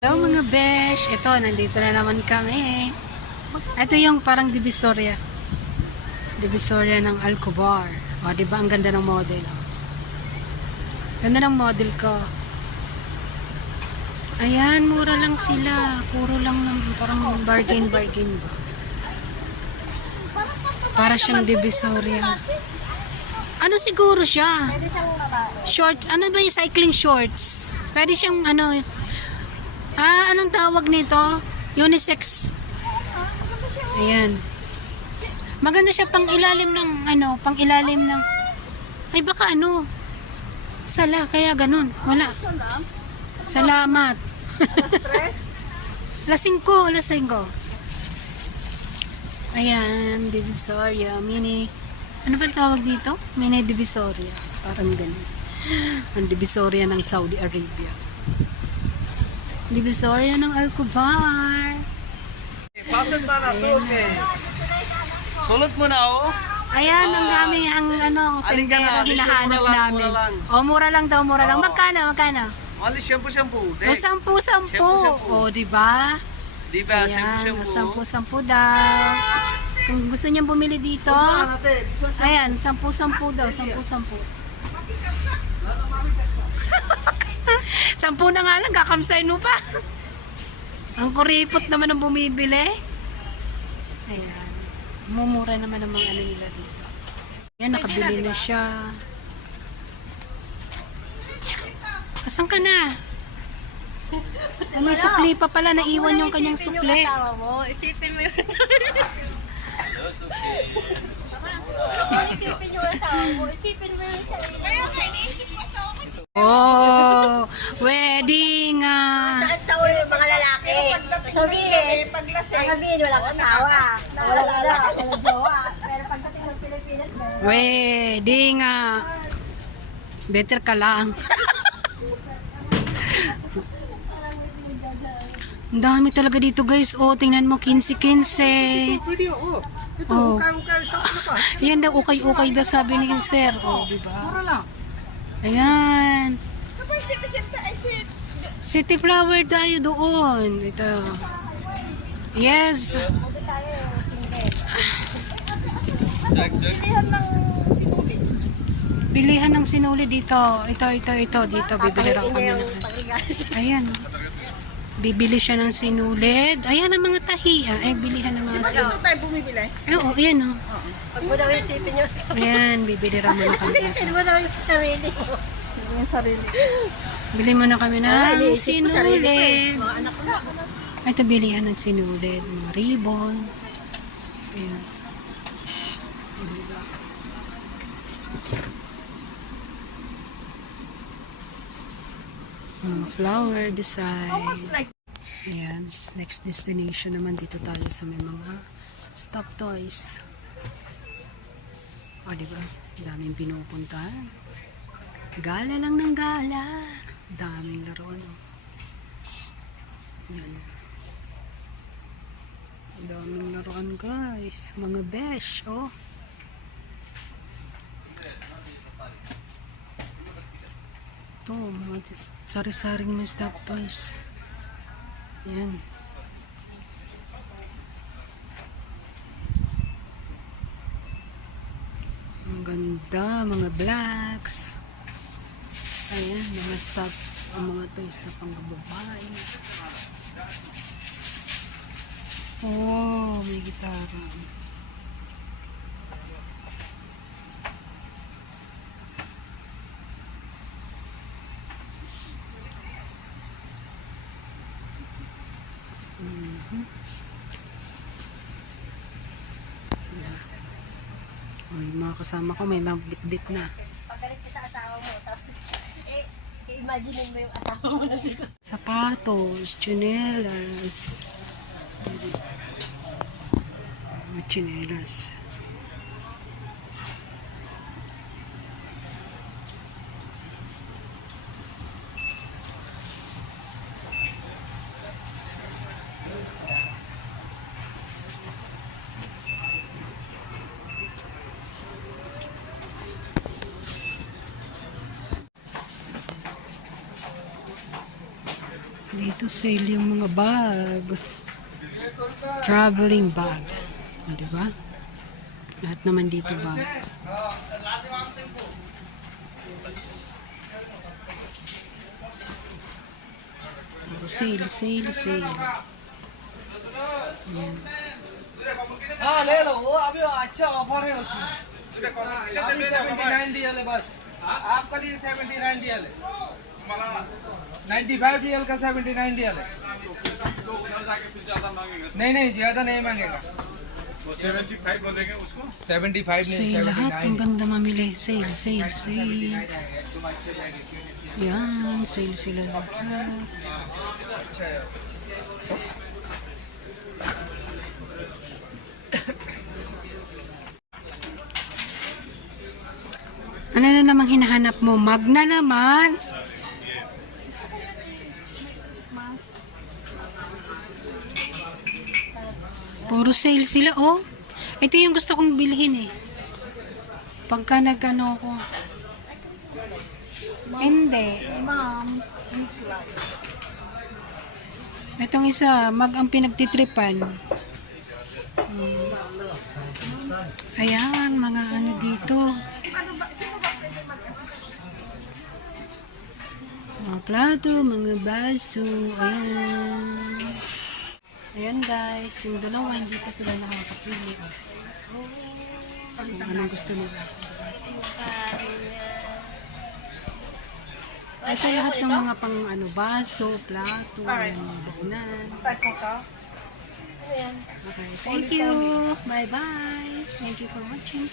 Hello mga besh! Ito, nandito na naman kami. Ito yung parang divisoria. Divisoria ng Alcobar. O, diba? Ang ganda ng model. Ganda ng model ko. Ayan, mura lang sila. Puro lang parang bargain ba? Para siyang divisoria. Ano siguro siya? Shorts. Ano ba yung cycling shorts? Pwede siyang ano... anong tawag nito? Unisex. Ayan. Maganda siya pang ilalim ng pang ilalim ng ay baka sala kaya ganun. Wala. Salamat. Alas 5. Ayan, Divisoria mini. Ano ba tawag dito? Mini Divisoria. Parang ganun. Ang Divisoria ng Saudi Arabia. Divisoria ng Alcobar. Pasok na na, suke. Sulot mo na, oh. Ayan, ang dami ang tindero hinahanap namin. Mura lang daw, mura lang. Magkano? Alis shampoo. O, 10. O, diba? Diba, Ayan, shampoo. 10 daw. Kung gusto niyang bumili dito, ayan, 10 daw, 10. 10 na nga lang, kakamsayin mo pa. Ang kuripot naman ang bumibili. Ayan. Mumura naman ang mga nila dito. Ayan, nakabili na siya. Asan ka na? May sukli pa pala. Naiwan yung kanyang sukli. Isipin mo yung Isipin yung asawa mo. Isipin mo yung sarili mo. Kaya iniisip ko sa akin. Oh, wedding Sakit sa ulo yung mga lalaki. Sabihin, walang asawa. Walang jowa. Pero pagdating ng Pilipinas, wedding better ka lang. Ang dami talaga dito guys. Oh, tingnan mo 15. Oh. Yan daw ukay daw sabi ni sir. Oh, di ba? Mura lang. Ayan. City flower tayo doon. Ito. Yes. Bilihan ng sinuli dito. Ito. Dito. Bibili rin kami ng... Ayan. Bibili siya ng sinulid. Ayan ang mga tahi. Bilihan ng mga sinulid. Ano tayo bumibili? Oo, ayan o. Pag mo daw isipin yun. Ayan, bibili rin muna kami. Isipin mo daw yung sarili mo. Yung sarili. Bili muna kami ng sinulid. Mga anak ko na. Ito, bilihan ng sinulid. Mga ribbon. Ayan. Diba? Flower design. Ayan. Next destination naman dito tayo sa may mga stuffed toys. O, diba? Daming pinupuntahan. Gala lang ng gala. Daming laro, no? Yan. Daming laruan, guys. Mga besh, oh. Ito, mga sari-saring mga stuffed toys. Yan. Ang ganda, mga blacks. Ayan, mga stuff, ang mga toys na pang babae. Oh, may gitara. Oh, yung mga kasama ko may mga bit-bit na. Paggalit ka sa asawa mo, tapos i-imagine mo yung asawa mo na dito. Sapatos, tsinelas. Tsinelas. Dito Dito sale yung mga bag. Traveling bag. O, diba? Lahat naman dito bag. O, sale, sale, sale. Ayan. हाँ ले लो वो अभी अच्छा ऑफर है उसमें अभी 79 रियल है बस आपके लिए 79 रियल है 95 रियल का 79 रियल है नहीं नहीं ज्यादा नहीं मांगेगा 75 बोलेंगे उसको 75 नहीं Sale lahat. Ang 79 ganda mamili. Sale, sale, sale. एकदम अच्छे लगेंगे Yan, sale sila lahat. अच्छा है Ano na namang hinahanap mo? Magna naman. Puro sale sila, oh. Ito yung gusto kong bilhin eh. Pagka nag-ano ko. Hindi. Moms. Itong isa, mag ang pinagtitripan. Ayan, mga ano dito. Mga plato, mga baso. Ayan. Ayan guys, yung dalawa hindi pa sila nakakapili. Kung anong gusto nila. Ito lahat ng mga pang ano, baso, plato, mga bignan. Okay, thank you. Bye-bye. Thank you for watching.